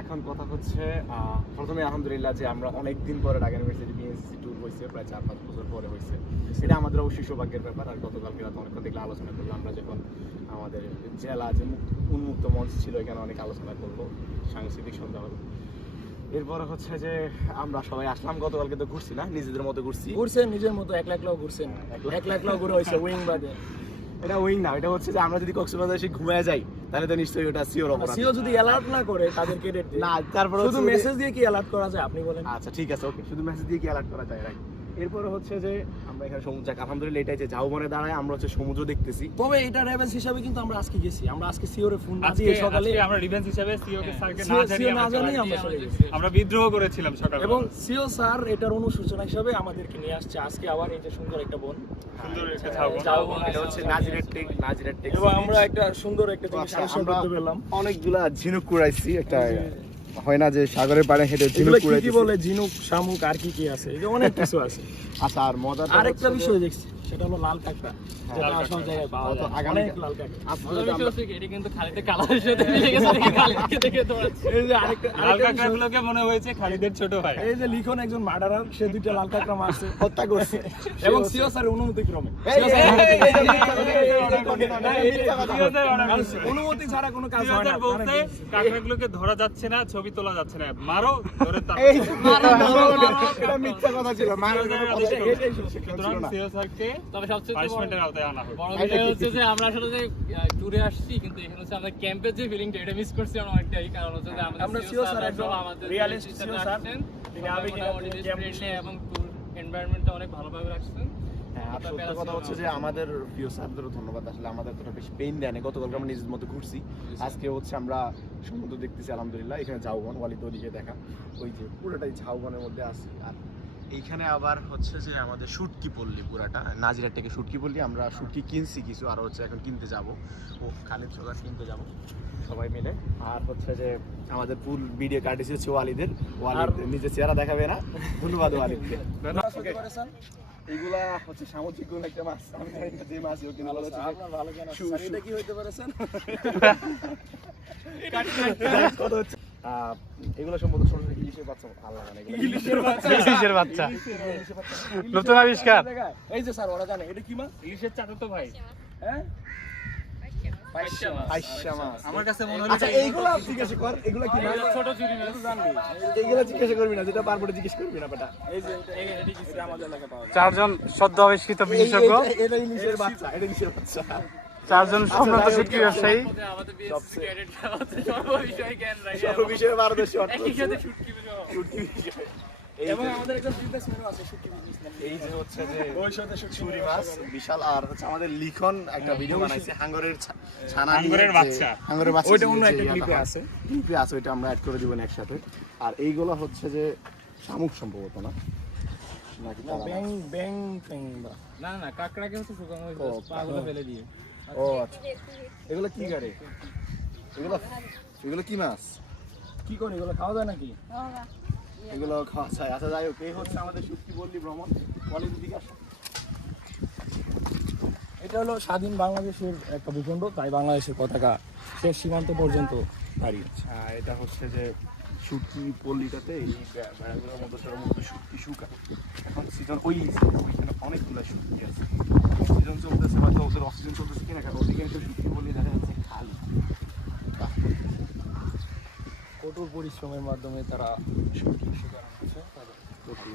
এখন কথা হচ্ছে প্রথমে আলহামদুলিল্লাহ যে আমরা অনেকদিন পরে ঢাকা ইউনিভার্সিটি বিএনসিসি ট্যুর হয়েছে, প্রায় 4-5 বছর পরে হয়েছে। এটা আমাদের অবশ্যই সৌভাগ্যের ব্যাপার। আর গতকালকে রাতে অনেকক্ষণ দেখলে আলোচনা করলাম আমরা, যখন আমাদের জেলা যে উন্মুক্ত মঞ্চ ছিল এখানে অনেক আলোচনা করবো, সাংস্কৃতিক সন্ধ্যা হলো। এরপরে হচ্ছে যে আমরা সবাই আসলাম, গতকালকে তো ঘুরছি না, নিজেদের মতো ঘুরছেন নিজের মতো, এক লাখ ঘুরছেন, এক লাখ ঘুরে হয়েছে উইং বাদে। এটা উইং না, এটা হচ্ছে যে আমরা যদি কক্সবাজার এসে ঘুমিয়ে যাই তাহলে তো নিশ্চয়ই ওটা সিওর অপরাধ। সিও যদি অ্যালার্ট না করে তাদেরকে না, তারপরে শুধু মেসেজ দিয়ে কি অ্যালার্ট করা যায় আপনি বলেন? আচ্ছা ঠিক আছে, ওকে, শুধু মেসেজ দিয়ে কি অ্যালার্ট করা যায়, রাইট। এরপরে হচ্ছে যে আমরা এখানে সমুদ্র, আলহামদুলিল্লাহ এটাই যে ঝাউবনে দাঁড়ায় আমরা হচ্ছে সমুদ্র দেখতেছি। তবে এটা রেভেন্স হিসাবে কিন্তু আমরা আজকে গেছি, আমরা আজকে সিওরে ফোন না দিয়ে সকালে আমরা রিভেন্স হিসাবে সিও কে স্যারকে না জানিয়ে আমরা বিদ্রোহ করেছিলাম সকালে, এবং সিও স্যার এটার অনুশোচনা হিসাবে আমাদেরকে নিয়ে আসছে আজকে আবার এই যে সুন্দর একটা বন, সুন্দর একটা ঝাউবন, এটা হচ্ছে নাজিরের টেক, এবং আমরা একটা সুন্দর একটা জিনিস আবিষ্কার করতে পেলাম। অনেকগুলা ঝিনুক কুড়াইছি, একটা হয় না যে সাগরের পাড়ে হেঁটে ঝিনুক এগুলো কুড়াইছি। কি বলে ঝিনুক, শামুক আর কি আছে, এই যে অনেক কিছু আছে। আচ্ছা, আর মজার আরেকটা বিষয় দেখছি সেটা হলো লাল কাঁকড়া, যেটা সব জায়গায় পাওয়া যায়, অনেক লাল কাঁকড়া। এটা কিন্তু খালিদের কালারের সাথে মিলে গেছে, খালিদকে দেখে দৌড়াচ্ছে। এই যে আরেকটা লাল কাঁকড়াগুলোকে মনে হয়েছে খালিদের ছোট ভাই। এই যে লিখন একজন মার্ডারার, সে দুইটা লাল কাঁকড়া মারছে, হত্যা করছে, এবং সিও স্যার অনুমতি ক্রমে, অনুমতি ছাড়া কোনো কাজ হয় না। বলতে কাঁকড়াগুলোকে ধরা যাচ্ছে না, ছবি তোলা যাচ্ছে না, মারো ধরে এটা মিথ্যা কথা ছিল, মারার কোনো কথা ছিল না। সিও স্যারকে তবে সবচেয়ে পানিশমেন্টের আওতায় আনা হবে। বড় বিষয় হচ্ছে যে আমরা আসলে যে ট্যুরে আসছি, কিন্তু এখানে হচ্ছে আমরা ক্যাম্পের যে ফিলিংটা এটা মিস করছি আমরা অনেকটাই। কারণ হচ্ছে যে আমরা আমাদের সিও স্যার একদম আমাদের রিয়ালিস্ট সিও স্যার, তিনি এবং ট্যুর এনভায়রনমেন্টটা অনেক ভালোভাবে রাখছেন। হ্যাঁ, আর সত্য কথা হচ্ছে যে আমাদের প্রিয় স্যারদেরও ধন্যবাদ, আসলে আমাদের তো বেশি পেইন দেয় না। গতকালকে আমরা নিজের মতো ঘুরছি, আজকে হচ্ছে আমরা সমুদ্র দেখতেছি আলহামদুলিল্লাহ। এখানে ঝাউবন, ওয়ালিদ ওদিকে দেখা, ওই যে পুরোটাই ঝাউবনের মধ্যে আছে। আর এইখানে আবার হচ্ছে যে আমাদের শুটকি পল্লী, পুরাটা নাজিরার থেকে শুটকি পল্লী। আমরা শুটকি কিনছি কিছু, আর হচ্ছে এখন কিনতে যাব, ও খালিদ সোগাস কিনতে যাব সবাই মিলে। আর হচ্ছে যে আমাদের ফুল ভিডিও কার্ড হচ্ছে ওয়ালিদের, ওয়ালিদ নিজের চেহারা দেখাবে না, ধন্যবাদ ওয়ালিদকে। এইগুলা হচ্ছে সামুদ্রিক কোন একটা মাছ, আমি জানি না যে মাছ, ওকে বলা হচ্ছে আপনার ভালো জ্ঞান আছে স্যার, এটা কি হইতে পারে স্যার? কত হচ্ছে এগুলো সম্ভবত ছোট ছোট ইলিশের বাচ্চা, ভালো লাগে না ইলিশের বাচ্চা, নতুন আবিষ্কার। এই যে স্যার ওরা জানে এটা কি মাছ? ইলিশের চাচাতো ভাই। হ্যাঁ, পাইসা মাছ। আমার কাছে মনে আচ্ছা, এইগুলা জিজ্ঞাসা কর, এগুলা কি মাছ? ছোট চুরি মাছ জানবি এইগুলা জিজ্ঞাসা করবি না, যেটা পারপরে জিজ্ঞেস করবি না বেটা। এই যে এটা আমাদের এলাকায় পাওয়া যায়। চারজন সদ্য আবিষ্কৃত বিশেষজ্ঞ, এটা ইলিশের বাচ্চা, এটা ইলিশের বাচ্চা। চারজন সম্মানিত শুটকি ব্যবসায়ী, আমাদের বিএসসি ক্যাডেটরা হচ্ছে সর্ববিষয় জ্ঞান রাখে, সব বিষয়ে পারদর্শী, একই সাথে শুটকি শুটকি বিষয়। এবং আমাদের একটা বিজনেসম্যানও আছে শুটকি বিজনেসম্যান। এই যে হচ্ছে যে ওই সাথে ছুরি মাছ বিশাল। আর হচ্ছে আমাদের লিখন একটা ভিডিও বানাইছে হাঙ্গরের ছানা, হাঙ্গরের বাচ্চা, হাঙ্গরের বাচ্চা, ওইটা অন্য একটা ক্লিপে আছে, ক্লিপে আছে, ওইটা আমরা অ্যাড করে দিব একসাথে। আর এইগুলো হচ্ছে যে শামুক সম্ভবত না, নাকি তারা ব্যাং ব্যাং ব্যাং বা না না কাকড়াকে হচ্ছে শুকানো ও, পাগুলো ফেলে দিয়ে। ও আচ্ছা, এগুলো কি গাড়ি, এগুলো কি মাছ, কি করে এগুলো খাওয়া যায় নাকি? এগুলো খাওয়া যায়। আচ্ছা যাই হোক, এই হচ্ছে আমাদের শুটকি পল্লী ভ্রমণ। কলেজের দিকে আসো। এটা হলো স্বাধীন বাংলাদেশের একটা ভূখণ্ড, তাই বাংলাদেশের পতাকা শেষ সীমান্ত পর্যন্ত দাঁড়িয়ে আছে। এটা হচ্ছে যে শুটকি পল্লীটাতে এই বেড়াগুলোর মধ্যে শুটকি শুকায়। এখন সিজন ওইখানে অনেকগুলো শুটকি আছে, সিজন চলতেছে, হয়তো ওদের অক্সিজেন চলতেছে কিনা, কারণ ওদিকে একটু শুটকি পল্লী দেখা যাচ্ছে খালি। কঠোর পরিশ্রমের মাধ্যমে তারা শুটকি শিকার করছে।